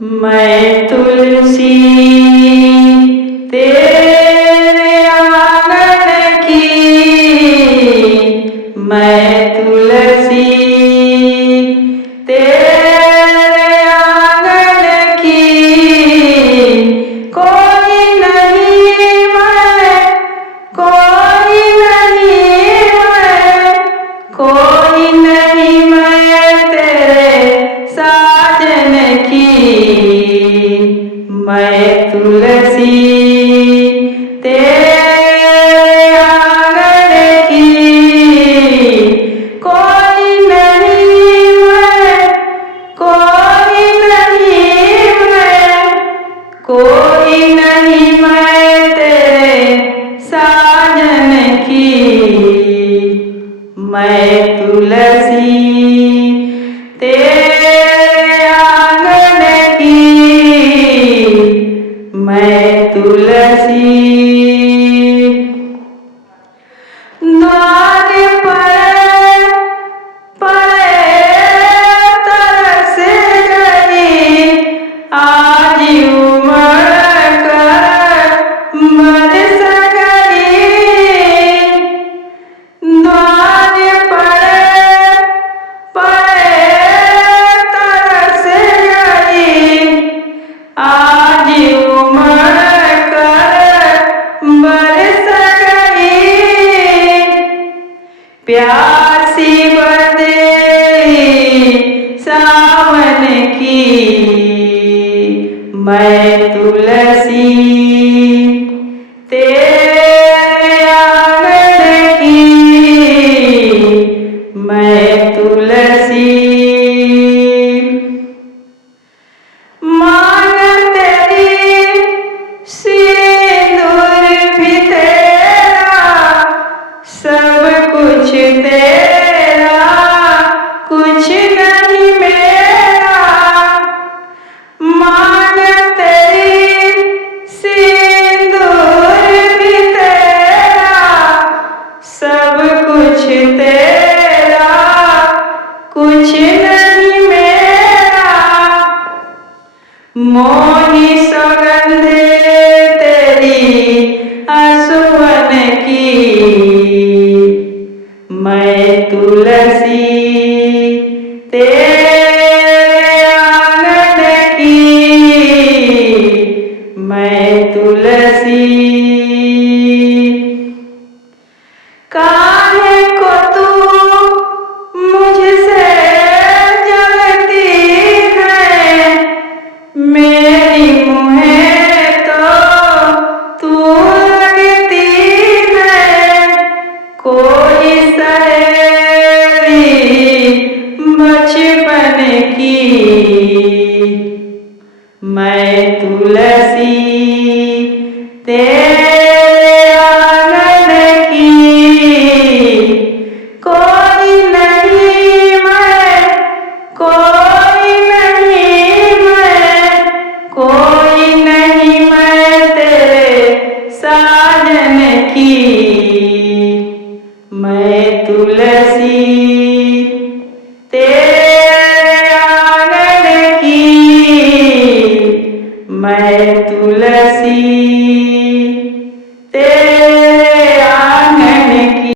मैं तुलसी तेरे आंगन की, मैं तुलसी तेरे आंगन की। कोई नहीं मैं, कोई नहीं मैं, कोई नहीं मैं तेरे साजन की। मैं तुलसी तेरे आंगन की। कोई नहीं मैं, कोई नहीं मैं, कोई नहीं मैं तेरे साजन की। मैं तुलसी तेरे आंगन की, मैं तुलसी। द्वार पर तरस गई, आज उमड़ कर बरस गई। द्वार पर तरस गई, आज उमड़ कर बरस गई। प्यासी बंदेली सावन की, मैं तुलसी तेरे आंगन की, मैं तुलसी। मांग तेरी सिंदूर भी तेरा, सब कुछ तेरा, कुछ नहीं मेरा। मांग तेरी सिंदूर भी तेरा, सब कुछ तेरा, कुछ नहीं मेरा। मोही सौगंधे तेरी आसुवन की, मैं तुलसी तेरे आंगन की, मैं तुलसी। काहे को तू मुझसे जलती है, मेरी मुँहें तो तू लगती है। कोई सहेली बचपन की, मैं तुलसी तेरे